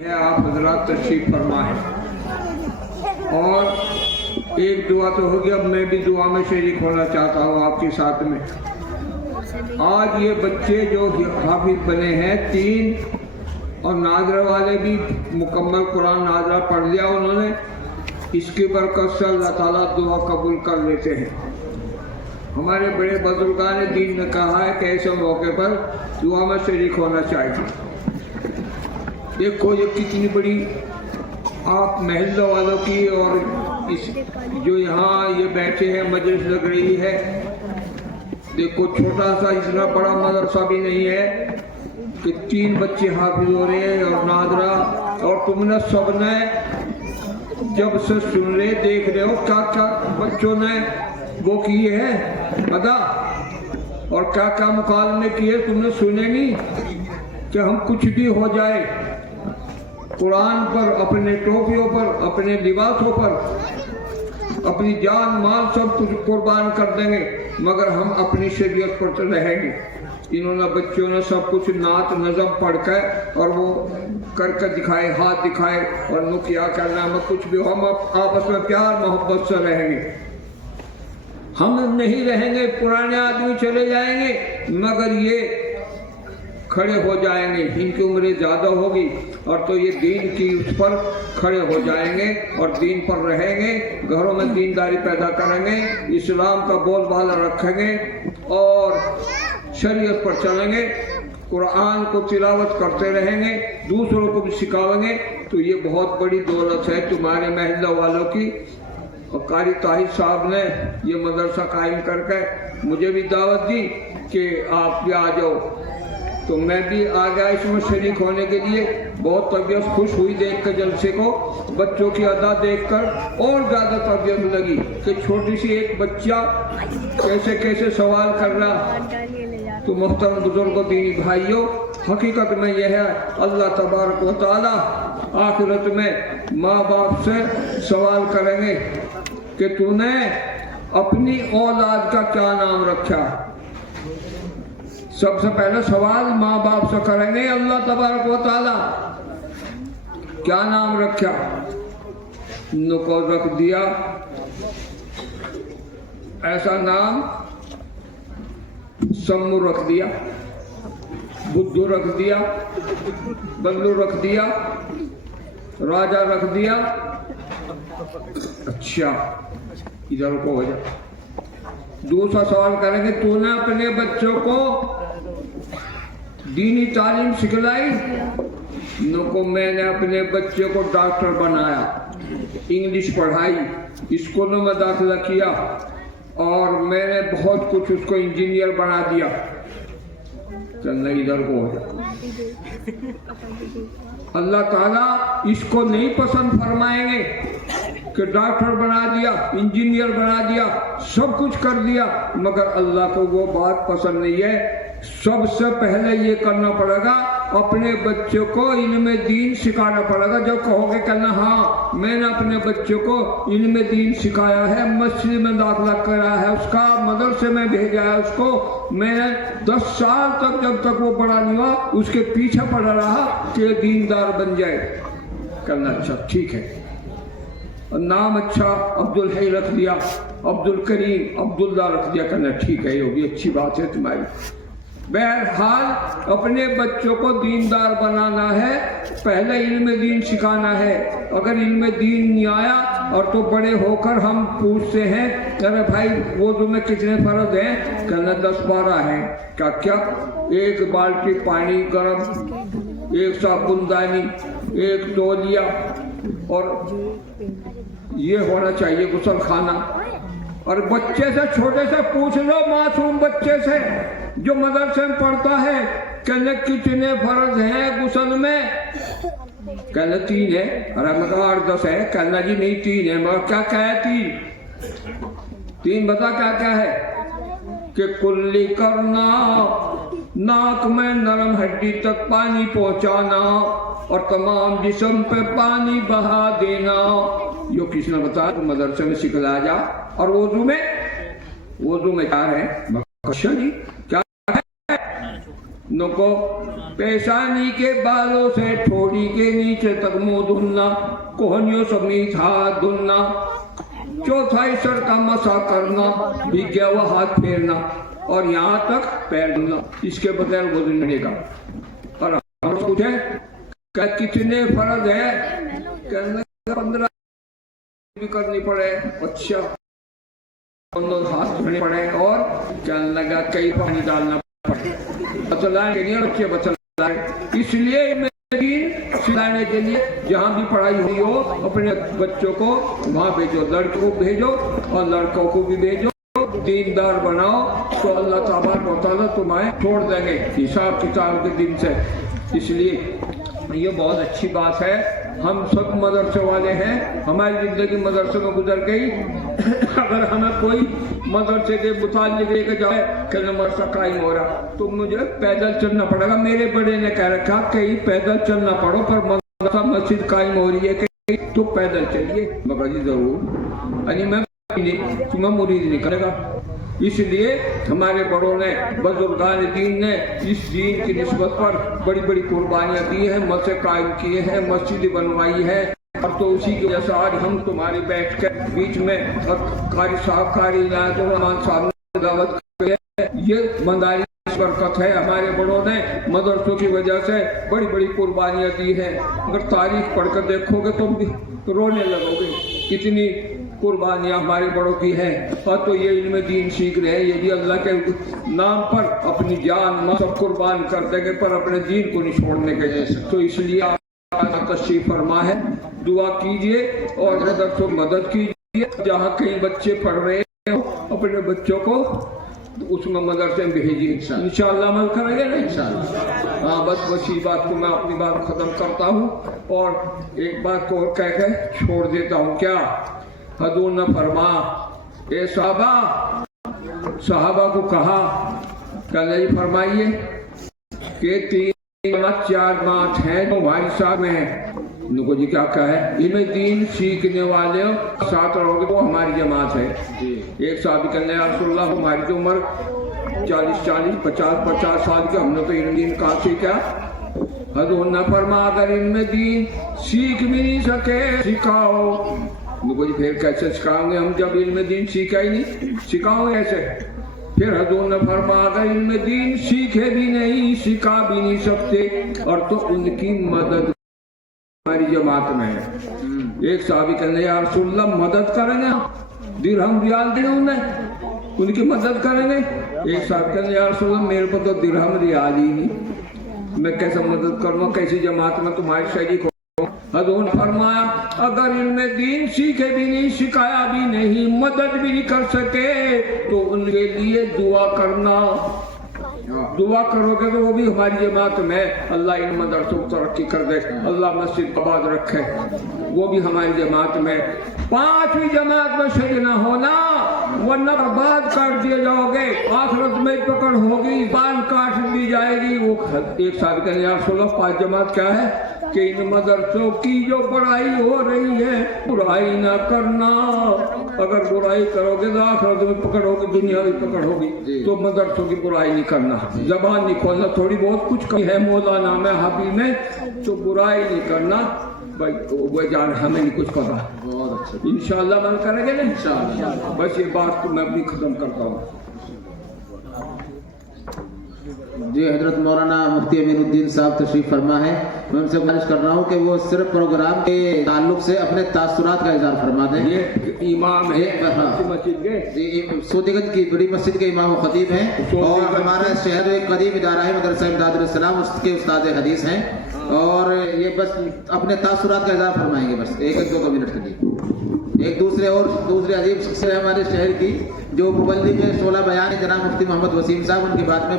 ہے آپ حضرات تشریف فرما ہے اور ایک دعا تو ہوگی، اب میں بھی دعا میں شریک ہونا چاہتا ہوں آپ کے ساتھ میں۔ آج یہ بچے جو حافظ بنے ہیں 3 اور ناظرہ والے بھی مکمل قرآن ناظرہ پڑھ لیا انہوں نے، اس کی برکت سے اللہ تعالیٰ دعا قبول کر لیتے ہیں۔ ہمارے بڑے بزرگان دین نے کہا ہے کہ ایسے موقع پر دعا میں شریک ہونا چاہیے۔ دیکھو یہ کتنی بڑی آپ محلہ والوں کی اور اس جو یہاں یہ بیٹھے ہیں مجلس لگ رہی ہے۔ دیکھو چھوٹا سا اتنا بڑا مدرسہ بھی نہیں ہے کہ 3 بچے حافظ ہو رہے ہیں اور ناظرہ، اور تم نے سب نے جب سے سن رہے دیکھ رہے ہو کیا کیا بچوں نے وہ کیے ہیں ادا، اور کیا کیا مکالمے کیے تم نے سنے نہیں کہ ہم کچھ بھی ہو جائے قرآن پر، اپنے ٹوپیوں پر، اپنے لباسوں پر، اپنی جان مال سب کچھ قربان کر دیں گے مگر ہم اپنی شریعت پر تو رہیں گے۔ انہوں نے بچوں نے سب کچھ نعت نظم پڑھ کے اور وہ کر کے دکھائے، ہاتھ دکھائے، اور نو کیا کرنا ہمیں کچھ بھی ہو، ہم آپس میں پیار محبت سے رہیں گے۔ ہم نہیں رہیں گے، پرانے آدمی چلے جائیں گے مگر یہ کھڑے ہو جائیں گے، ان کی عمریں زیادہ ہوگی اور تو یہ دین کی اس پر کھڑے ہو جائیں گے اور دین پر رہیں گے، گھروں میں دینداری پیدا کریں گے، اسلام کا بول بالا رکھیں گے اور شریعت پر چلیں گے، قرآن کو تلاوت کرتے رہیں گے، دوسروں کو بھی سکھاؤیں گے۔ تو یہ بہت بڑی دولت ہے تمہارے محلہ والوں کی۔ اور قاری طاہر صاحب نے یہ مدرسہ قائم کر کے مجھے بھی دعوت دی کہ آپ بھی آ جاؤ، تو میں بھی آ گیا اس میں شریک ہونے کے لیے۔ بہت طبیعت خوش ہوئی دیکھ کر جلسے کو، بچوں کی ادا دیکھ کر اور زیادہ طبیعت لگی کہ چھوٹی سی ایک بچہ کیسے کیسے سوال کر رہا۔ تو محترم بزرگوں دینی بھائیوں، حقیقت میں یہ ہے اللہ تبارک و تعالیٰ آخرت میں ماں باپ سے سوال کریں گے کہ تو نے اپنی اولاد کا کیا نام رکھا۔ سب سے پہلے سوال ماں باپ سے کریں گے اللہ تبارک و تعالیٰ، کیا نام رکھا؟ ان کو رکھ دیا ایسا نام، سمو رکھ دیا، بدھو رکھ دیا، بلو رکھ دیا، راجا رکھ دیا۔ اچھا ادھر کو ہو جا۔ دوسرا سوال کریں گے تو نے اپنے بچوں کو دینی تعلیم سکھلائی؟ ان کو میں نے اپنے بچے کو ڈاکٹر بنایا، انگلش پڑھائی، اسکولوں میں داخلہ کیا اور میں نے بہت کچھ اس کو انجینئر بنا دیا۔ چلنا ادھر کو ہو جا۔ اللہ تعالیٰ اس کو نہیں پسند فرمائیں گے کہ ڈاکٹر بنا دیا، انجینئر بنا دیا، سب کچھ کر دیا، مگر اللہ کو وہ بات پسند نہیں ہے۔ سب سے پہلے یہ کرنا پڑے گا، اپنے بچوں کو علم دین سکھانا پڑے گا۔ جب کہو گے کہنا ہاں میں نے اپنے بچوں کو علم دین سکھایا ہے، مسجد میں داخلہ کرا ہے، اس کا مدرسے میں بھیجا ہے، اس کو میں نے 10 سال تک جب تک وہ بڑا نہیں ہوا اس کے پیچھے پڑا رہا کہ دیندار بن جائے۔ کہنا اچھا ٹھیک ہے۔ نام اچھا عبد الحی رکھ دیا، عبد الکریم، عبداللہ رکھ دیا۔ کہنا ٹھیک ہے، یہ بھی اچھی بات ہے تمہاری۔ بہرحال اپنے بچوں کو دیندار بنانا ہے، پہلے علم دین سکھانا ہے۔ اگر علم دین نہیں آیا اور تو بڑے ہو کر ہم پوچھتے ہیں ارے بھائی وضو میں کتنے فرض ہیں؟ کہنا 10-12 ہیں۔ کیا 1 بالٹی پانی گرم، 1 صابن دانی، 1 تولیہ، اور یہ ہونا چاہیے غسل خانہ۔ اور بچے سے چھوٹے سے پوچھ لو، معصوم بچے سے جو مدرسے میں پڑھتا ہے، کہنے کتنے فرض ہیں غسل میں؟ کہنا 3 ہے۔ ارے مگر 8-10 ہے۔ کہنا جی نہیں 3 ہے۔ مگر کیا ہے 3 بتا کیا ہے؟ کہ کلی کرنا، ناک میں نرم ہڈی تک پانی پہنچانا اور تمام جسم پہ پانی بہا دینا۔ یہ کس نے بتا مدرسے میں سکھلایا جا۔ اور وضو میں کیا ہے؟ اچھا جی کیا ہے؟ नको पेशानी के बालों से ठोड़ी के नीचे तक मुंह धुलना, कोहनियों समेत हाथ धुलना, चौथाई सर का मसा करना, भीगा हुआ हाथ फेरना और यहाँ तक पैर धुलना, इसके बगैर वुज़ू नहीं बनेगा। और हम पूछे कितने फर्ज है, कहने 15 भी करनी पड़े, अच्छा हाथ धोने पड़े और कहने लगा कई पानी डालना पड़े, बतलाने के लिए बच्चे बतलाए। इसलिए सिलाने के लिए जहाँ भी पढ़ाई हुई हो अपने बच्चों को वहाँ भेजो, लड़कों को भेजो और लड़कों को भी भेजो, दीनदार बनाओ तो अल्लाह तबारक व तआला तुम्हें छोड़ देंगे हिसाब किताब के दिन से। इसलिए ये बहुत अच्छी बात है, हम सब मदरसे वाले हैं, हमारी जिंदगी मदरसे में गुजर गई। अगर हमें कोई मदरसे के मुतालिक लेके जाए कि मदरसा कायम हो रहा तो मुझे पैदल चलना पड़ेगा। मेरे बड़े ने कह रखा कहीं पैदल चलना पड़ो पर मदरसा मस्जिद कायम हो रही है कहीं तो पैदल चलिए। मगर जी जरूर यानी मैं तुम्हें मुरीद नहीं करेगा। इसलिए हमारे बड़ों ने बुजुर्गान दीन ने इस दीन की निस्बत पर बड़ी बड़ी कुर्बानियाँ दी हैं, मस्जिद कायम किए हैं, मस्जिद बनवाई है। अब तो उसी की वजह से आज हम तुम्हारी बैठ के बीच में कारी साहब कारी रहमान साहब ने दावत की है, ये मंदारी बरकत है। हमारे बड़ों ने मदरसों की वजह से बड़ी बड़ी कुर्बानियाँ दी हैं। अगर तारीख पढ़कर देखोगे तुम भी रोने लगोगे, कितनी कुर्बानियाँ हमारे बड़ों की हैं। और तो ये इल्म दीन सीख रहे हैं, ये भी अल्लाह के नाम पर अपनी जान सब कुर्बान कर देंगे पर अपने दीन को नहीं छोड़ने के। तो इसलिए आप तशरीफ फरमा है, दुआ कीजिए और मदरसों मदद कीजिए। जहाँ कहीं बच्चे पढ़ रहे हो अपने बच्चों को उसमें मदरसे में भेजिए, इंशाअल्लाह अमल करेंगे ना इंशाअल्लाह। हाँ बस इसी बात को मैं अपनी बात खत्म करता हूँ और एक बात को और कह के छोड़ देता हूँ। क्या हदू न फरमा ए सहाबा को कहा नहीं फरमाइए कि 3 4 बात हैं तो भाई साहब हैं। उनको जी क्या है, इनमें दीन सीखने वाले साथ रहोगे तो हमारी जमात है। एक साहब कहने या रसूलल्लाह हमारी तो उम्र 40 50 साल की, हमने तो इल्म दीन कहाँ सीखा। हदू न फरमा अगर इनमें दीन सीख भी नहीं सके सिखाओ। उनको जी फिर कैसे सिखाओगे, हम जब इल्म दीन सीखा ही नहीं सिखाओ ऐसे। फिर हजूर ने फरमा अगर इनमें दीन सीखे भी नहीं सिखा भी नहीं सकते और तो उनकी मदद हमारी जमात में है। एक साहबी कहने या रसूलल्लाह मदद करेंगे, दिरहम रियाल देंगे उन्हें, उनकी मदद करेंगे। एक साहब कहने या रसूलल्लाह मेरे को तो दिरहम रियाल ही नहीं, मैं कैसे मदद करूँगा, कैसी जमात में तुम्हारी शरीक हो। हजूर ने फरमाया अगर इनमें दीन सीखे भी नहीं सिखाया भी नहीं मदद भी नहीं कर सके तो उनके लिए दुआ करना। दुआ करोगे तो वो भी हमारी जमात में अल्लाह इन मदरसों को तरक्की कर दे, अल्लाह मस्जिद आबाद रखे, वो भी हमारी जमात में। 5वीं जमात में शरीक न होना वरना बर्बाद कर दिए जाओगे, आखिरत में पकड़ होगी, बाल काट दी जाएगी। वो एक साल के लिए 16 जमात क्या है कि इन मदरसों की जो बुराई हो रही है बुराई न करना। अगर बुराई करोगे तो आखिरत में पकड़ होगी, दुनिया में पकड़ होगी। तो मदरसों की बुराई नहीं करना, जबान नहीं खोलना। थोड़ी बहुत कुछ कही है मौलाना में हाबी में तो बुराई नहीं करना भाई, वो जान हमें नहीं कुछ पता। बहुत अच्छा इंशाअल्लाह मन करेंगे ना इंशाअल्लाह। बस ये बात तो मैं अपनी खत्म करता हूँ। जी हजरत मौलाना मुफ्ती अमीनुद्दीन साहब तशरीफ फरमा है। मैं उनसे गुजारिश कर रहा हूँ कि वो सिर्फ प्रोग्राम के ताल्लुक से अपने तासुरात का इज़हार फरमा दें। ये इमाम है मस्जिद के, सोदीगंज की बड़ी मस्जिद के इमाम खतीब हैं और हमारा शहर एक कदीम इदारा है मदरसा इमदादुल इस्लाम, उसके उस्ताद हदीस हैं। और ये बस अपने तासुरात का इज़हार फरमाएंगे बस 1-2 मिनट के लिए। एक दूसरे अजीब शख्स है हमारे शहर की जो मुबल्लिग 16 बयान है जनाब मुफ्ती मोहम्मद वसीम साहब, उनकी बात में